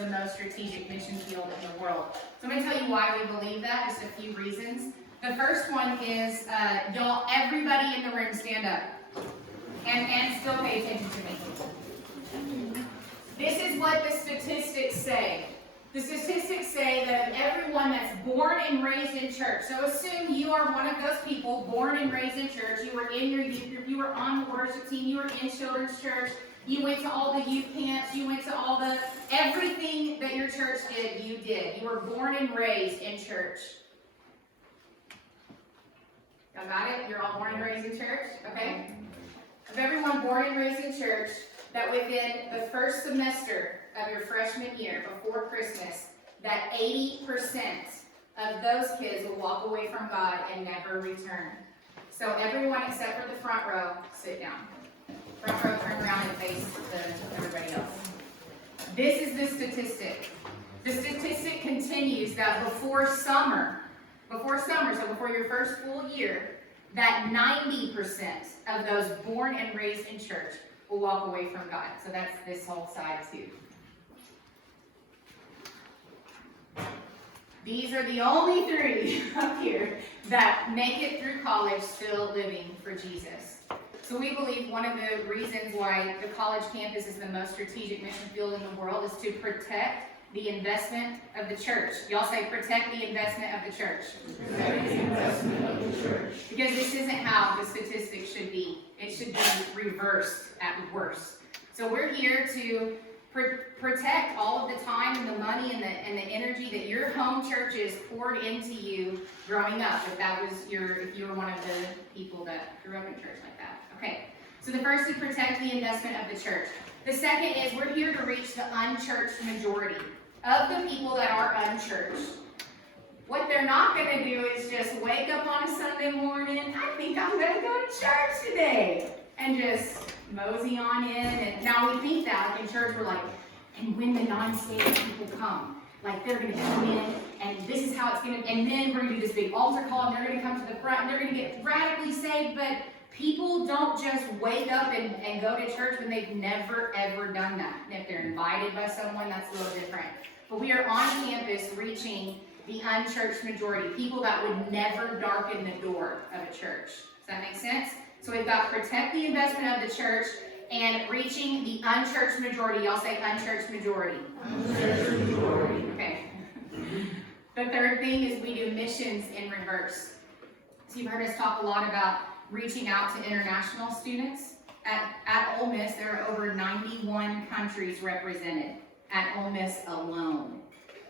the most strategic mission field in the world. So I'm going to tell you why we believe that, just a few reasons. The first one is, y'all, everybody in the room stand up and still pay attention to me. This is what the statistics say. The statistics say that everyone that's born and raised in church, so assume you are one of those people born and raised in church, you were in your youth group, you were on the worship team, you were in children's church, you went to all the youth camps, you went to all the, everything that your church did, you did. You were born and raised in church. Y'all got it? You're all born and raised in church? Okay? Of everyone born and raised in church, that within the first semester of your freshman year, before Christmas, that 80% of those kids will walk away from God and never return. So everyone except for the front row, sit down. Front row, turn around and face everybody else. This is the statistic. The statistic continues that before summer, so before your first full year, that 90% of those born and raised in church will walk away from God. So that's this whole side too. These are the only three up here that make it through college still living for Jesus. So we believe one of the reasons why the college campus is the most strategic mission field in the world is to protect the investment of the church. Y'all say, protect the investment of the church. Protect the investment of the church. Because this isn't how the statistics should be. It should be reversed at worst. So we're here to protect all of the time and the money and the energy that your home churches poured into you growing up. If you were one of the people that grew up in church like that. Okay. So the first is protect the investment of the church. The second is we're here to reach the unchurched majority of the people that are unchurched. What they're not going to do is just wake up on a Sunday morning, I think I'm going to go to church today, and just mosey on in. And now we think that, like in church, we're like, and when the non-saved people come, like they're going to come in, and this is how it's going to, and then we're going to do this big altar call, and they're going to come to the front, and they're going to get radically saved. But people don't just wake up and go to church when they've never, ever done that. And if they're invited by someone, that's a little different. But we are on campus reaching the unchurched majority, people that would never darken the door of a church. Does that make sense? So we've got protect the investment of the church and reaching the unchurched majority. Y'all say unchurched majority. Unchurched majority. Okay. The third thing is we do missions in reverse. So you've heard us talk a lot about reaching out to international students. At Ole Miss, there are over 91 countries represented at Ole Miss alone.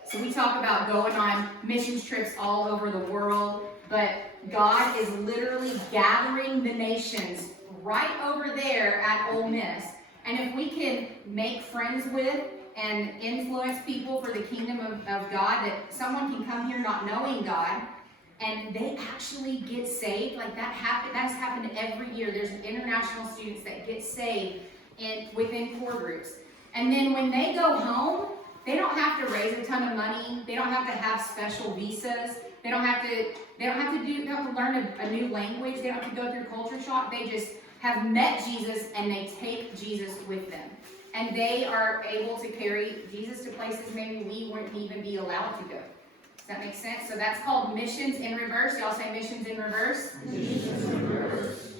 So we talk about going on missions trips all over the world, but God is literally gathering the nations right over there at Ole Miss. And if we can make friends with and influence people for the kingdom of God, that someone can come here not knowing God, and they actually get saved, like that has happened every year. There's international students that get saved within core groups. And then when they go home, they don't have to raise a ton of money. They don't have to have special visas. They don't have to learn a new language. They don't have to go through culture shock. They just have met Jesus and they take Jesus with them. And they are able to carry Jesus to places maybe we wouldn't even be allowed to go. Does that make sense? So that's called missions in reverse. Y'all say missions in reverse? Missions in reverse.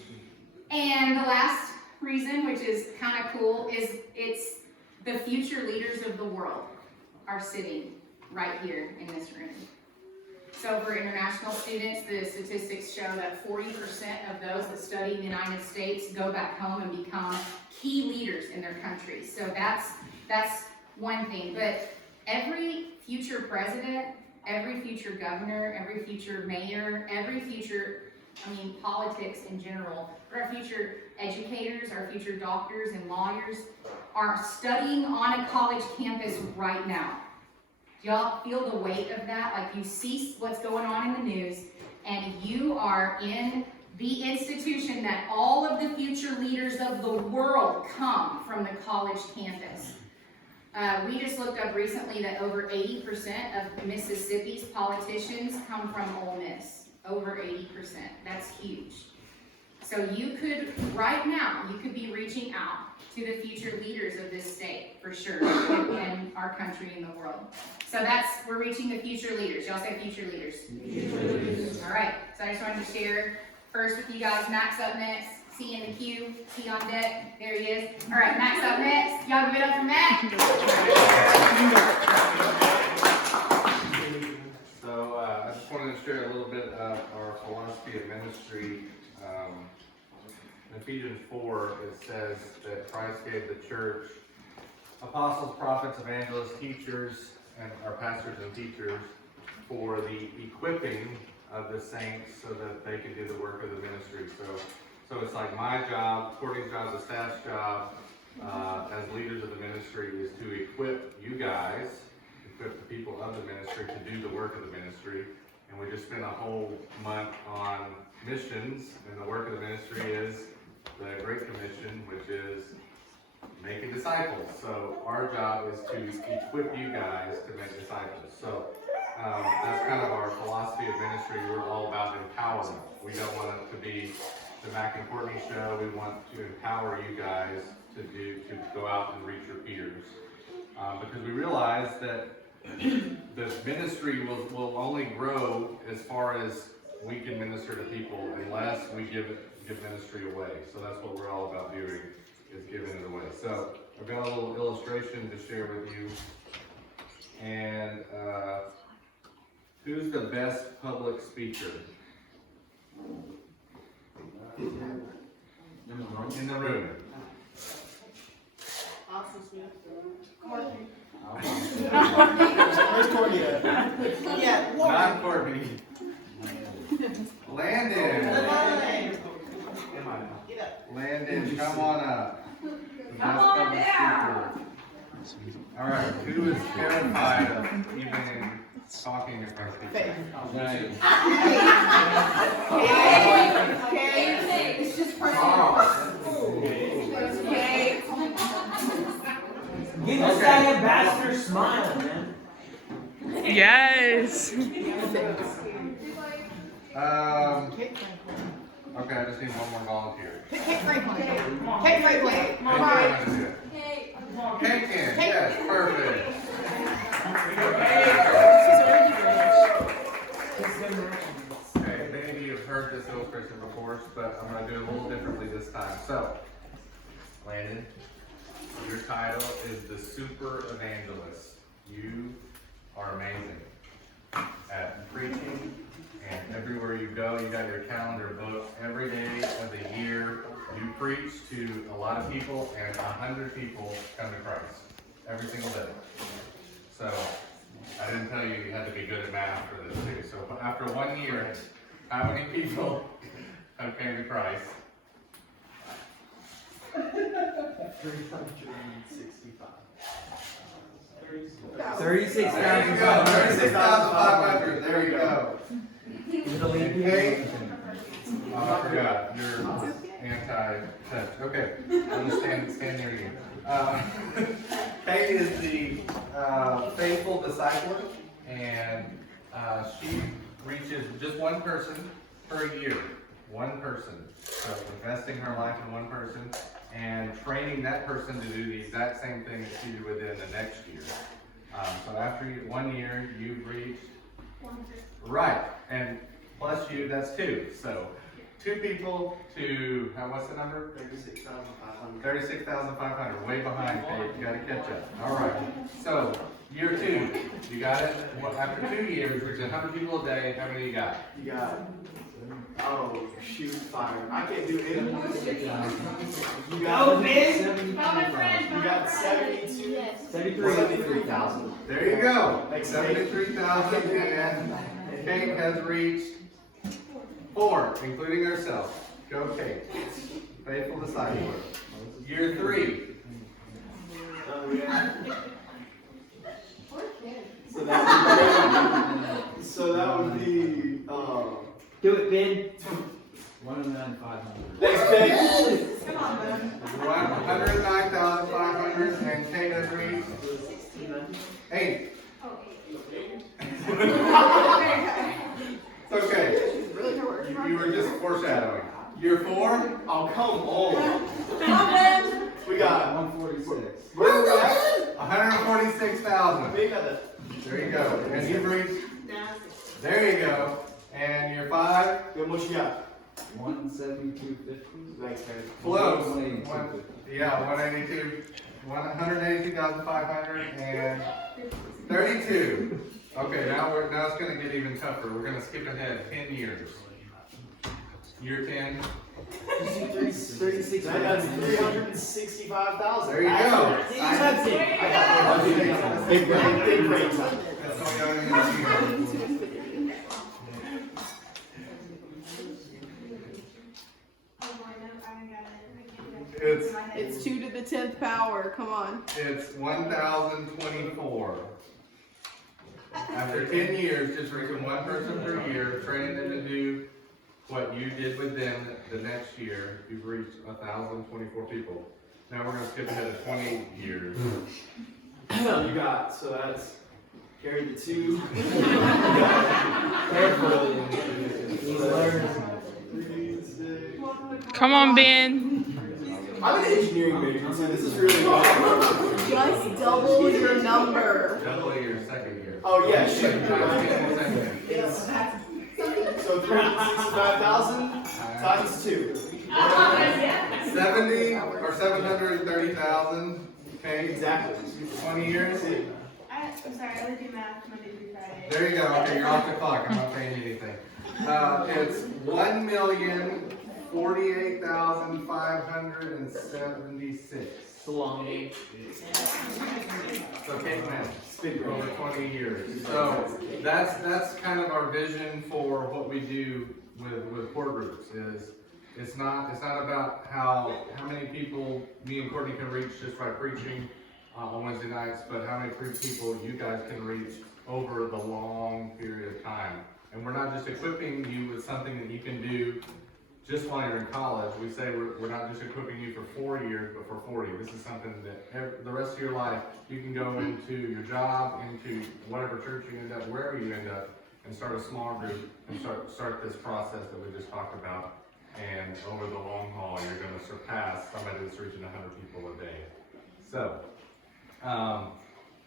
And the last reason, which is kind of cool, is it's the future leaders of the world are sitting right here in this room. So for international students, the statistics show that 40% of those that study in the United States go back home and become key leaders in their countries. So that's one thing. But every future president, every future governor, every future mayor, every future, politics in general, our future educators, our future doctors and lawyers are studying on a college campus right now. Do y'all feel the weight of that? Like you see what's going on in the news, and you are in the institution that all of the future leaders of the world come from the college campus. We just looked up recently that over 80% of Mississippi's politicians come from Ole Miss. Over 80%. That's huge. So you could, right now, you could be reaching out to the future leaders of this state, for sure, and our country and the world. So we're reaching the future leaders. Y'all say future leaders. Future leaders. All right, so I just wanted to share first with you guys. Mack's up next. C in the queue. C on deck. There he is. All right, Mack's up next. Y'all give it up for Mack. So I just wanted to share a little bit of our philosophy of ministry. In Ephesians 4, it says that Christ gave the church apostles, prophets, evangelists, teachers, and our pastors and teachers for the equipping of the saints so that they can do the work of the ministry. So it's like my job, Courtney's job, the staff's job, as leaders of the ministry is to equip you guys, equip the people of the ministry to do the work of the ministry. And we just spent a whole month on missions, and the work of the ministry is the Great Commission, which is making disciples. So our job is to equip you guys to make disciples. So that's kind of our philosophy of ministry. We're all about empowerment. We don't want it to be the Mack and Courtney show. We want to empower you guys to go out and reach your peers. Because we realize that the ministry will only grow as far as we can minister to people unless we give ministry away. So that's what we're all about doing, is giving it away. So I've got a little illustration to share with you. And who's the best public speaker? In the room. Courtney. Where's Courtney at? Yeah, Not Courtney. Landon. Landon, come on up. Come on down. All right, who is terrified of even talking in front of people? Right. Okay. It's just personal. Okay. Give us that ambassador smile, man. Yes. Okay, I just need one more volunteer. Kate Franklin. Kate Franklin. Cake in, yes, perfect. Okay, many of you have heard this illustration before, but I'm going to do it a little differently this time. So, Landon, your title is the Super Evangelist. You are amazing at preaching, and everywhere you go, you got your calendar booked. Every day of the year, you preach to a lot of people, and 100 people come to Christ every single day. So, I didn't tell you you had to be good at math for this too. So, after 1 year, how many people have came to Christ? 36,500. There you go. And Kate, oh, I forgot. You're anti-touch. Okay, I'll just stand near you. Kate is the faithful discipler, and she reaches just one person per year. One person. So investing her life in one person and training that person to do the exact same thing that she did within the next year. So after 1 year, you've reached, right, and plus you, that's 2. So 2 people to, what's the number? 36,500. 36,500, way behind, Kate, you gotta catch up. All right, so year 2, you got it? Well, after 2 years, which is 100 people a day, how many you got? You got, oh, shoot, fire. I can't do any. You got, you got 73,000. There you go, 73,000, and Kate has reached 4, including herself. Go Kate, faithful disciple. Year 3. Oh, yeah. So that would be, Do it, Ben. 109,500. Thanks, Kate. Come on, man. 109,500, and Kate has reached 8. It's okay. You were just foreshadowing. Year 4? Oh, come on. Come on, Ben. We got 146. where are we at? 146,000. We got the There you go. And you've reached, there you go. And year 5? How much you got? 172.50. Thanks, man. Close. 182.50. Yeah, 182,532. Okay, now it's gonna get even tougher. We're gonna skip ahead 10 years. Year 10. 36. I got 365,000. There you go. I got big brain time. That's all y'all need to see. It's 2 to the 10th power. Come on. It's 1,024. After 10 years, just reaching one person per year, training them to do what you did with them the next year, you've reached 1,024 people. Now we're gonna skip ahead to 20 years. You got, so that's carry the 2. He's learning. Come on, Ben. I'm an engineering major, so this is really hard. Just double your number. Double your second year. Oh, yeah, shoot. Second year. So 365,000 times 2. 70 or 730,000. Okay, Exactly. 20 years. I'm sorry, I would do math Monday through Friday. There you go. Okay, you're off the clock. I'm not paying you anything. It's 1,048,576. Salami. So Kate Mack, Spin over 20 years. So that's kind of our vision for what we do with core groups. Is it's not about how many people me and Courtney can reach just by preaching on Wednesday nights, but how many people you guys can reach over the long period of time. And we're not just equipping you with something that you can do just while you're in college. We say we're not just equipping you for 4 years, but for 40. This is something that the rest of your life, you can go into your job, into whatever church you end up, wherever you end up, and start a small group and start this process that we just talked about. And over the long haul, you're going to surpass somebody that's reaching 100 people a day. So,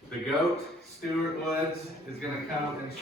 the GOAT, Stuart Woods, is going to come and share.